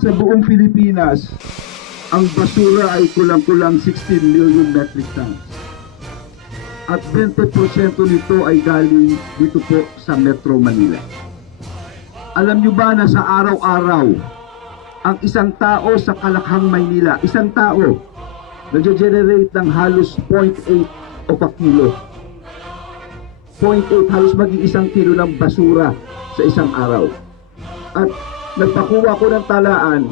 Sa buong Pilipinas, ang basura ay kulang-kulang 16 million metric tons. At 20% nito ay galing dito po sa Metro Manila. Alam nyo ba na sa araw-araw, ang isang tao sa Kalakhang, Maynila, isang tao, nag-generate ng halos 0.8 of a kilo. 0.8, halos mag-iisang kilo ng basura sa isang araw. At nagpakuha ko ng talaan,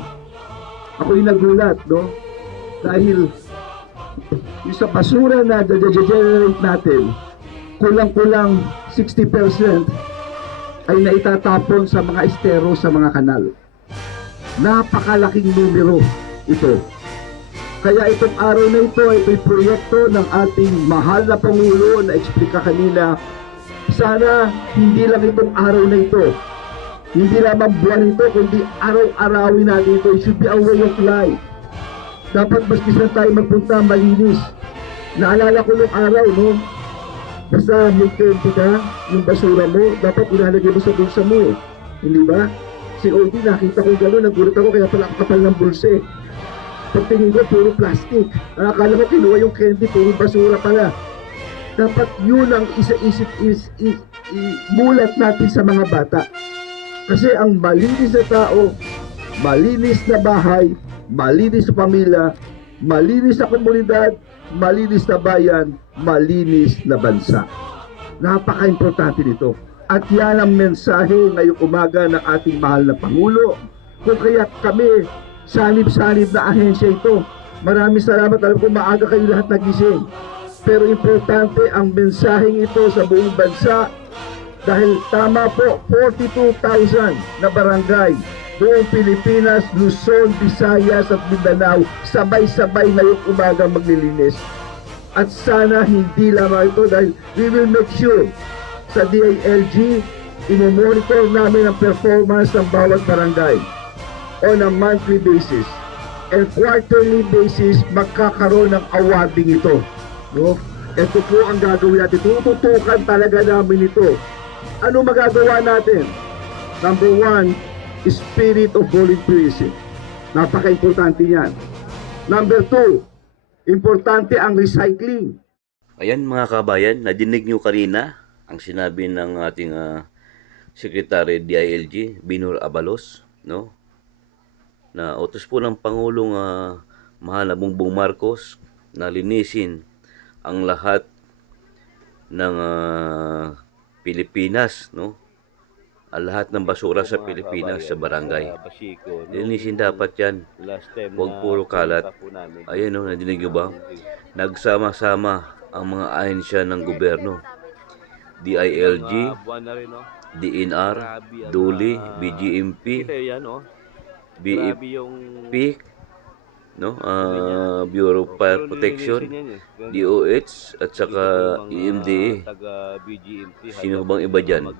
ako'y nagulat, no? Dahil yung sa basura na nag-generate natin, kulang-kulang 60% ay naitatapon sa mga estero, sa mga kanal. Napakalaking numero ito. Kaya itong araw na ito ay may proyekto ng ating mahal na Pangulo na eksplika kanina. Sana hindi lang itong araw na ito, hindi lamang buwan ito, kundi araw-arawin natin ito. It should be a way of life. Dapat maski saan tayo magpunta, malinis. Naalala ko nung araw, no? Basta may kenti ka, yung basura mo, dapat ilalagay mo sa bulsa mo eh. Hindi ba? Si OD, nakita ko gano'n, nagulat ako, kaya pala kapal ng bulsa eh. Pagtingin ko, puro plastic. Akala ko kinuha yung candy, puro basura pala. Dapat yun ang isa-isip mulat natin sa mga bata. Kasi ang malinis na tao, malinis na bahay, malinis na pamilya, malinis na komunidad, malinis na bayan, malinis na bansa. Napaka-importante nito. At yan ang mensahe ngayong umaga ng ating mahal na Pangulo. Kung kaya kami, sanib-sanib na ahensya ito. Maraming salamat. Alam ko maaga kayo lahat nagising. Pero importante ang mensaheng ito sa buong bansa. Dahil tama po, 42,000 na barangay buong Pilipinas, Luzon, Visayas at Mindanao sabay-sabay ngayong umaga maglilinis. At sana hindi lamang ito dahil we will make sure sa DILG ino-monitor namin ang performance ng bawat barangay on a monthly basis and quarterly basis. Magkakaroon ng awarding ito, no? Ito po ang gagawin natin. Tututukan talaga namin ito. Ano magagawa natin? Number one, spirit of volunteerism. Napaka-importante yan. Number two, importante ang recycling. Ayan mga kabayan, nadinig nyo kanina ang sinabi ng ating Secretary DILG, Binur Abalos, no? Na utos po ng Pangulong mahal na Bongbong Marcos na linisin ang lahat ng Pilipinas, no? Ang lahat ng basura sa Pilipinas sa barangay. Linisin dapat yan. Huwag puro kalat. Ayan o, nadinig nyo ba? Nagsama-sama ang mga ahensya ng gobyerno. DILG, DNR, DOLI, BGMP, BEP, no? Bureau of Fire Protection, DOH, at saka EMDA. Sino bang iba dyan?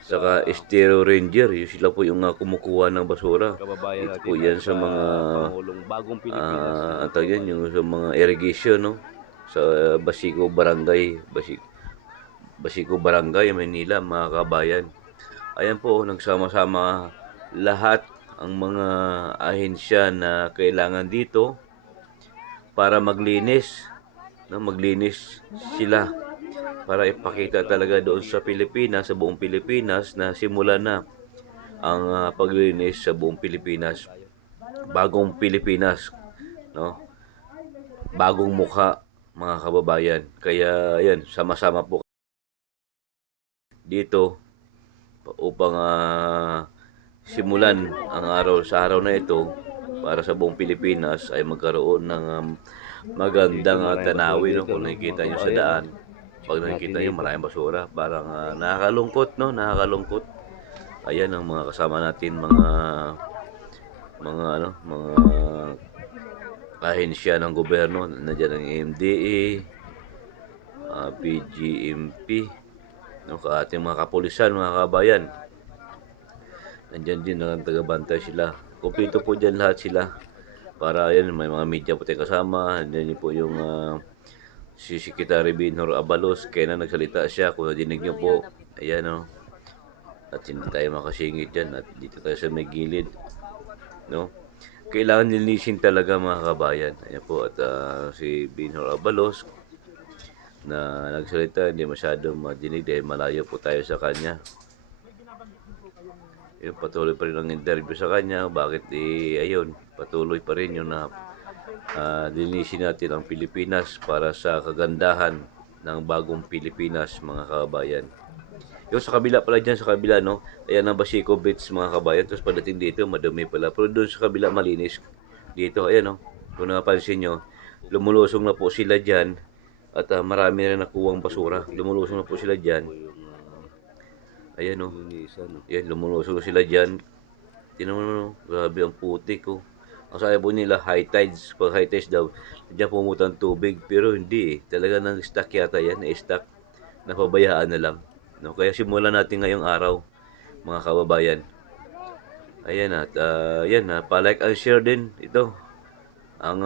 Saka Estero Ranger, yung sila po yung kumukuha ng basura. Ito po yan sa mga yan, yung sa mga irrigation, no? Sa Basico Barangay, Basico Barangay, Manila, mga kabayan. Ayan po, nagsama-sama lahat ang mga ahensya na kailangan dito para maglinis, no? Maglinis sila para ipakita talaga doon sa Pilipinas, sa buong Pilipinas, na simula na ang paglinis sa buong Pilipinas. Bagong Pilipinas, no? Bagong mukha, mga kababayan. Kaya ayan, sama-sama po dito upang simulan ang sa araw na ito para sa buong Pilipinas ay magkaroon ng magandang tanawin, no? Kung nakikita nyo sa daan, pag nakikita nyo maraming basura, parang nakakalungkot, no? Nakakalungkot. Ayan ang mga kasama natin, mga ahensya ng gobyerno. Nandiyan ang MDA, BGMP, no? Ating mga kapulisan, mga kabayan. Nandiyan din ang tagabantay sila. Kompleto po dyan lahat sila. Para yan, may mga media po tayong kasama. Nandiyan po yung si Secretary Binur Abalos. Kaya na nagsalita siya. Kung nadinig nyo po, ayan o. At hindi tayo makasingit dyan. At dito tayo sa may gilid. no? Kailangan linisin talaga mga kabayan. Ayan po, at si Binhor Abalos na nagsalita, hindi masyadong madinig dahil malayo po tayo sa kanya. Yung patuloy pa rin ang interview sa kanya, bakit ayun, patuloy pa rin yung linisin natin ang Pilipinas para sa kagandahan ng bagong Pilipinas, mga kabayan. Yung sa kabila pala dyan, sa kabila, no? Ayan ang Basico Beach, mga kabayan. Tapos pagdating dito, madumi pala. Pero doon sa kabila, malinis. Dito, ayan, no? Kung napansin nyo, lumulusong na po sila dyan. At marami na nakuwang basura. Lumulusong na po sila dyan. Ayan, no? Ayan, lumulusong na sila dyan. Tingnan mo, no? Grabe ang putik, oh. Ang sabi po nila, high tides. Pag high tides daw, diyan pumunta ang tubig. Pero hindi, eh. Talaga nang stock yata yan. Na-stock. Napabayaan na lang. No? Kaya simulan natin ngayong araw, mga kababayan. Ayan, at yan, pa-like and share din ito. Ang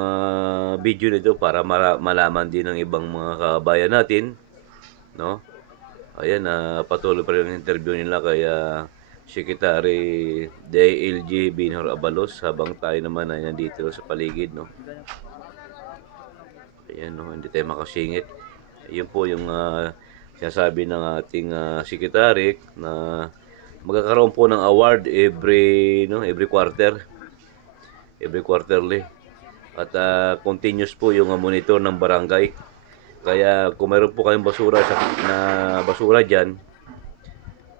video nito para malaman din ng ibang mga kababayan natin. No? Ayan, patuloy pa rin ang interview nila kaya Secretary DLG Binhor Abalos habang tayo naman ay nandito sa paligid, no. Ayan, no, hindi tayo makasingit. Ayun po yung sinasabi ng ating secretary na magkakaroon po ng award every quarter, every quarterly. At continuous po yung monitor ng barangay. Kaya kung mayroon po kayong basura diyan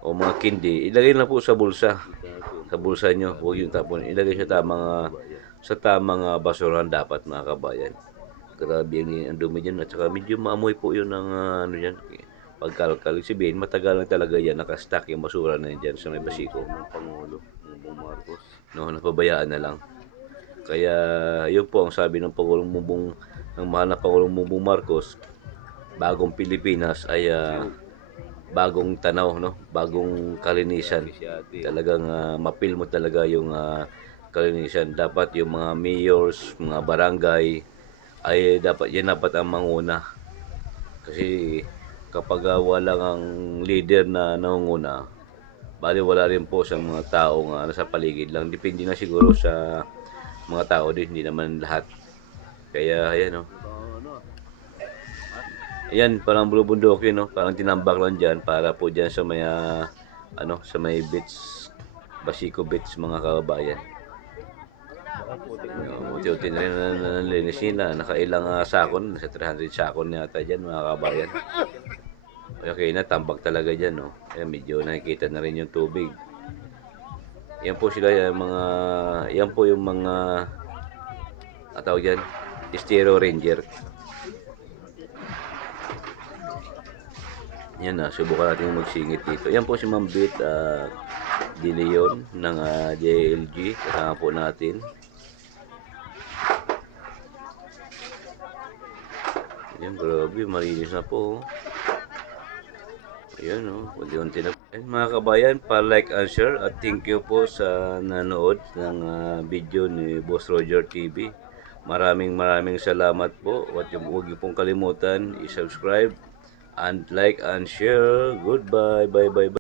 o mga kindi, ilagay na po sa bulsa. Sa bulsa nyo, huwag yung tapon. Ilagay sa tamang basurahan dapat, mga kabayan. Grabe ang dumi dyan. At saka medyo maamoy po yun ng pagkalkal. Sabihin, matagal na talaga yan. Nakastack yung basura na yan sa may Basico. Ng Pangulo, ng Marcos. No, napabayaan na lang. Kaya, yun po ang sabi ng mahal na Pangulong Bongbong Marcos, bagong Pilipinas ay bagong tanaw, no? Bagong kalinisan. Talagang mapil mo talaga yung kalinisan. Dapat yung mga mayors, mga barangay ay dapat ang manguna. Kasi kapag walang ang leader na nangunguna, bali wala rin po sa mga taong nasa paligid lang. Depende na siguro sa mga tao din, hindi naman lahat. Kaya ayan, no. Ayan, parang bulubundukin, no? Parang tinambak lang dyan para po dyan sa may, sa may beach, Basico Beach, mga kababayan. Unti-unti na rin nalinis nila. Nakailang sakon, nasa 300 sakon yata dyan, mga kababayan. Okay na, tambak talaga dyan, no? Ayan, medyo nakikita na rin yung tubig. Yan po sila, yan po yung mga, tawag dyan, Estero Ranger. Yan subukan natin magsingit dito. Yan po si Ma'am Bit De Leon ng JLG. Kasama po natin. Yan, grabe, malinis na po. Ayan, unti-unti na. Ayan, mga kabayan, pa-like and share at thank you po sa nanood ng video ni Boss Roger TV. Maraming salamat po. At huwag niyo pong kalimutan i-subscribe and like and share. Goodbye. Bye.